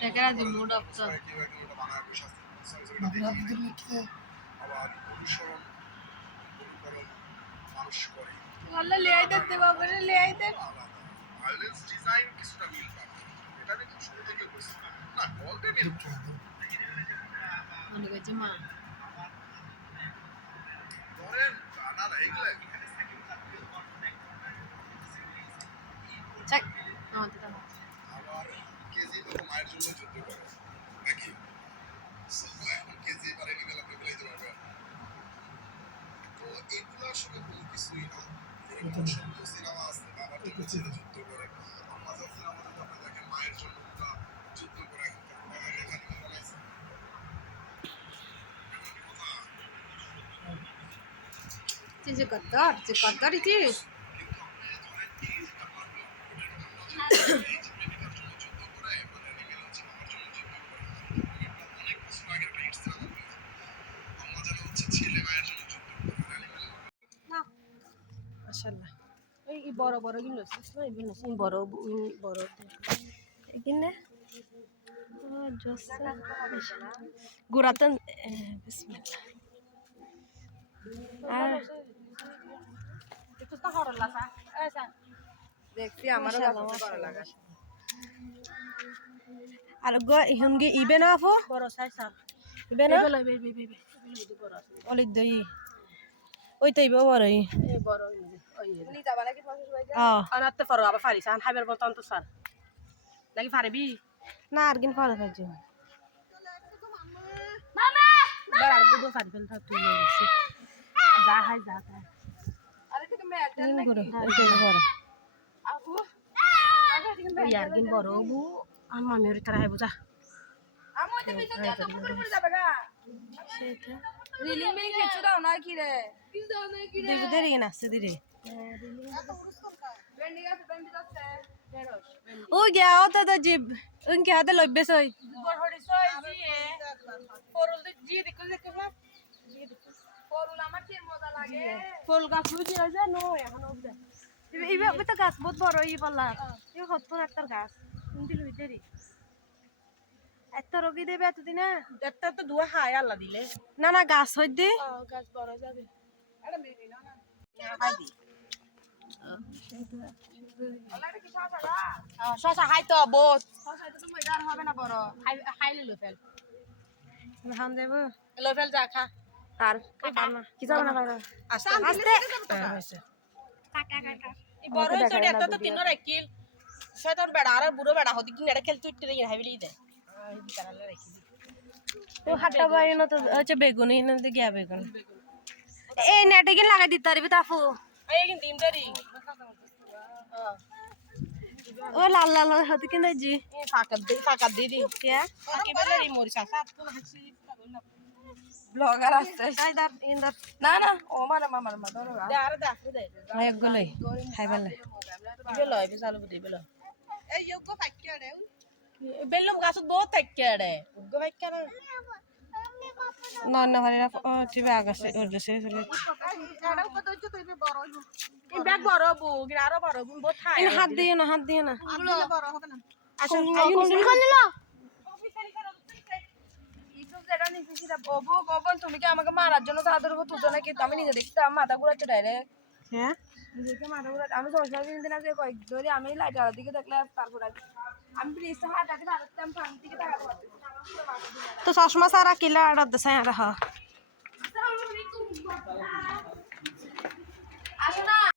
দেখা দি mode of তো মানুষ করে আল্লাহ লে আইতে বাবা রে লে আইতে ভায়োলেন্স ডিজাইন কিছুটা মিল পাবে এটা আমি খুব শুরু থেকে বলছি না গল্পে মিল মনে করছে মা ধরেন না না এগুলা চেক আমাদের তো আবার কেজি তো মায়ের জন্য যুদ্ধ করে নাকি এখন কেজি পারে নিবেলা পেলে দিতে পারবে তো এগুলো আসলে কোনো কিছুই না এরকম অসংখ্য সিনেমা আছে বাবার জন্য ছেলে যুদ্ধ করে আম্মা যখন সিনেমাতে আপনি দেখেন মায়ের জন্য ওরা যুদ্ধ করে এখানে বানাইছে যে কত ইতি মাশাআল্লাহ এই বড় বড় গুলো এই বড় বড় এখানে জোসা গুরাতন বিসমিল্লাহ আর তো হরলা সা এসা দেখছি আমারও ভালো লাগে আর গো ইহুনগে ইবে না আপু বড় সাইজ সা ইবে না বলো বে বড় আছে অলিক দই ওই তো ইবে বড় এই বড় ওই নি যাবা নাকি প্রসেস হইছে হ্যাঁ আনাতে পারো আবার ফারিস আন হাইবার বর্তমান তো স্যার নাকি পারবি না আর কিন ফলো খাইছো বার আর দুটো ফারি ফেল থাক তুই গেছি যা হাই যা তা আরে থেকে মে কিন বড় ওইটা বড় আপু ইয়ার কিন বড় বু আর মামির তারা হাই বুঝা আমো তো বিতো যত পুকুর পুকুর যাবে গা সেটা রিলিং মিলিং কিছু দাও না কি রে দেবে দেরি না আসছে দিরে বেন্ডি গাছে বেন্ডি যাচ্ছে দেরস ও গিয়া ওটা তো জিব উনকে হাতে লইবে সই বড় হড়ি সই জিয়ে পরল জি দেখো দেখো না জি দেখো পরল আমার কি মজা লাগে ফুল গাছ লুচি আছে নো এখন ওটা ইবে তো গাছ বহুত বড় ই পাল্লা ই কত একটা গাছ ইন্দি লই দেরি এত রোগী দেবে এতদিনে এটা তো দুয়া হাই আল্লাহ দিলে না না গাছ হই দে গাছ বড় যাবে আরে মেরি না না হাই দি আল্লাহ কি সাজা গা শশা হাই তো বহুত সাজা তো ময়দান হবে না বড় হাই হাই লো ফেল ধান দেব লো ফেল যা খা আর কি যাব না পারো আস্তে হইছে কাটা কাটা এই বড় চড়ে এত তো তিন রাখিল শয়তান বেড়া আর বুড়ো বেড়া হদি কি নেড়ে খেল তুইতে রে হাইলি দে এই বিকারালে রাখি তো হাটা বাই না তো আচ্ছা বেগুন ইন দে গিয়া বেগুন এই নেটে কি লাগাই দিতে পারবি তাফু এই কিন্তু দিন দেরি ও লাল লাল হতে কিনা জি এই ফাকা দি দি क्या কি বলে রে মোর সাথে তো হাসি ব্লগার আসছে সাইদার ইনদার না না ও মানে মামার মা ধরো দে আর দে আসু দে এক গলই খাইবালে বেলো এই চালু দি বেলো এই যোগ্য ফাক্কা রে বেলো গাছত বহুত ফাক্কা রে যোগ্য ফাক্কা না না না হরিরা টিবে আগছে ওর জসে চলে এটাও কত হচ্ছে তুই বড় এই ব্যাগ বড় বউ কিন্তু আরো বড় বহুত খায় ইন হাত দিও না আগুলো বড় হবে না আসুন কোন নিলো যেটা নিছি সেটা ববো ববন তুমি কি আমাকে মারার জন্য তাদের উপর তুলছো নাকি আমি নিজে দেখতাম মাথা ঘুরাচ্ছে ডাইরেক্ট হ্যাঁ নিজেকে মাথা ঘুরাচ্ছে আমি সরষা দিন আগে কয়েক ধরে আমি লাইটার দিকে দেখলে তারপর আমি ব্রিজটা হাঁটাতে ভাবতাম পানি দিকে টাকা তো চশমা সারা কিলা আড়াত দেছে আর হা